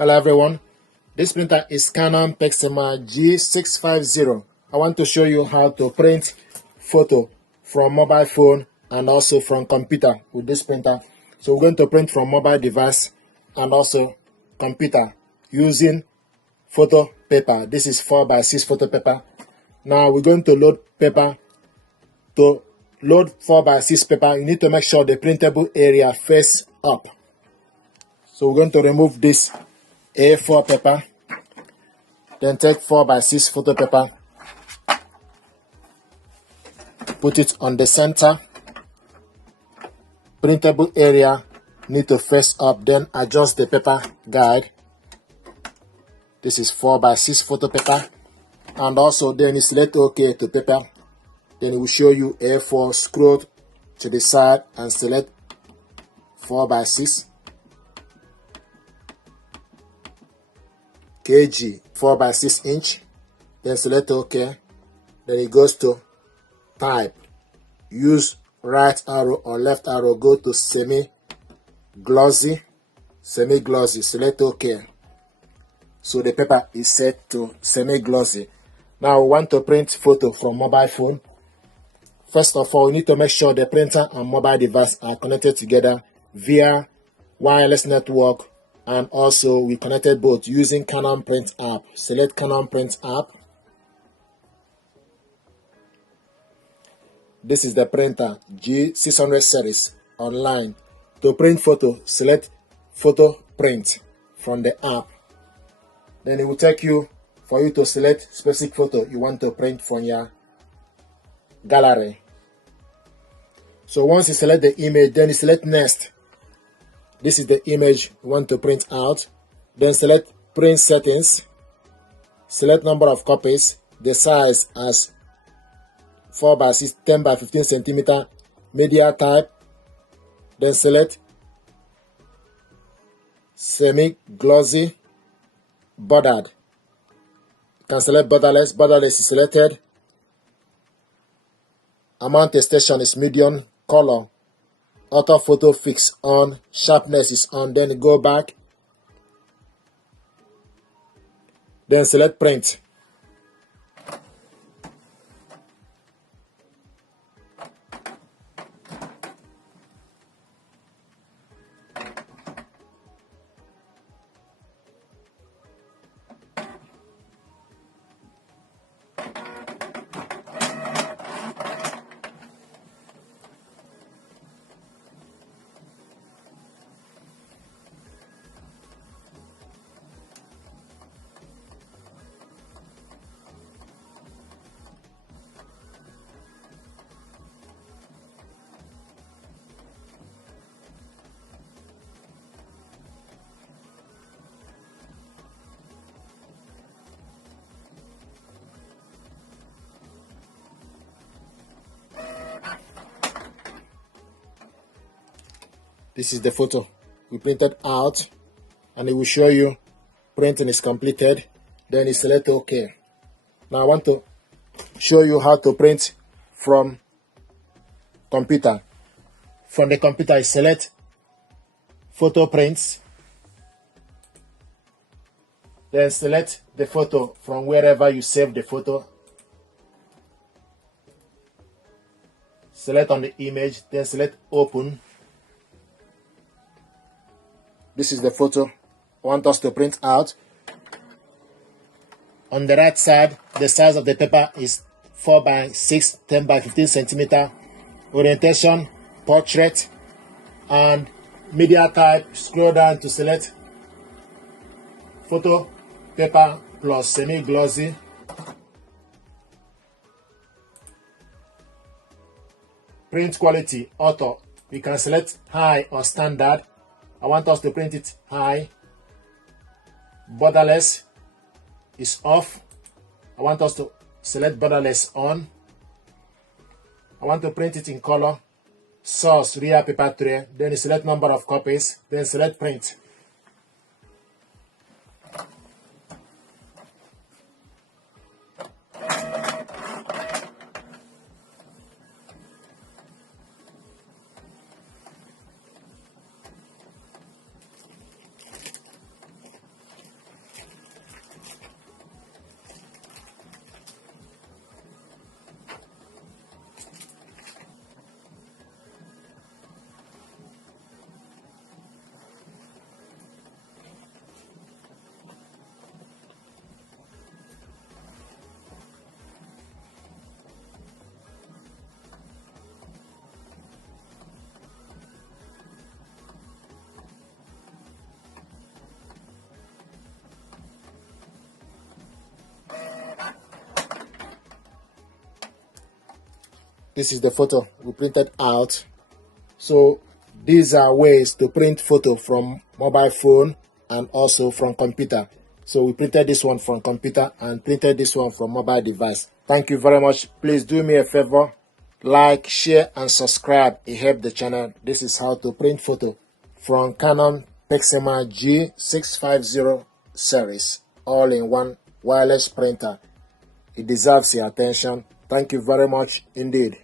Hello everyone, this printer is Canon PIXMA G650. I want to show you how to print photo from mobile phone and also from computer with this printer. So we're going to print from mobile device and also computer using photo paper. This is 4x6 photo paper. Now we're going to load paper. To load 4x6 paper, you need to make sure the printable area face up. So we're going to remove this A4 paper, then take 4x6 photo paper, put it on the center. Printable area need to face up, then adjust the paper guide. This is 4x6 photo paper, and also then you select OK to paper. Then it will show you A4, scroll to the side and select 4x6 kg 4x6 inch, then select OK. Then it goes to type. Use right arrow or left arrow, go to semi-glossy, select OK. So the paper is set to semi-glossy. Now we want to print photo from mobile phone. First of all, we need to make sure the printer and mobile device are connected together via wireless network, and also we connected both using Canon Print app. Select Canon Print app. This is the printer G600 series online. To print photo, select photo print from the app. Then it will take you for you to select specific photo you want to print from your gallery. So once you select the image, then you select next. This is the image you want to print out. Then select print settings. Select number of copies, the size as 4x6, 10x15 centimeter, media type. Then select semi-glossy, bordered. You can select borderless. Borderless is selected. Amount extension is medium. Color, auto photo fix on, sharpness is on. Then go back. Then select print. This is the photo we printed out, and it will show you printing is completed. Then you select OK. Now I want to show you how to print from computer. From the computer, you select photo prints. Then select the photo from wherever you save the photo. Select on the image, then select open. This is the photo I want us to print out. On the right side, the size of the paper is 4x6, 10x15 centimeter. Orientation, portrait, and media type. Scroll down to select photo paper plus semi-glossy. Print quality, auto. We can select high or standard. I want us to print it high. Borderless is off. I want us to select borderless on. I want to print it in color. Source, real paper tray. Then you select number of copies. Then select print. This is the photo we printed out. So these are ways to print photo from mobile phone and also from computer. So we printed this one from computer and printed this one from mobile device. Thank you very much. Please do me a favor, like, share and subscribe. It helps the channel. This is how to print photo from Canon PIXMA G650 series, all-in-one wireless printer. It deserves your attention. Thank you very much indeed.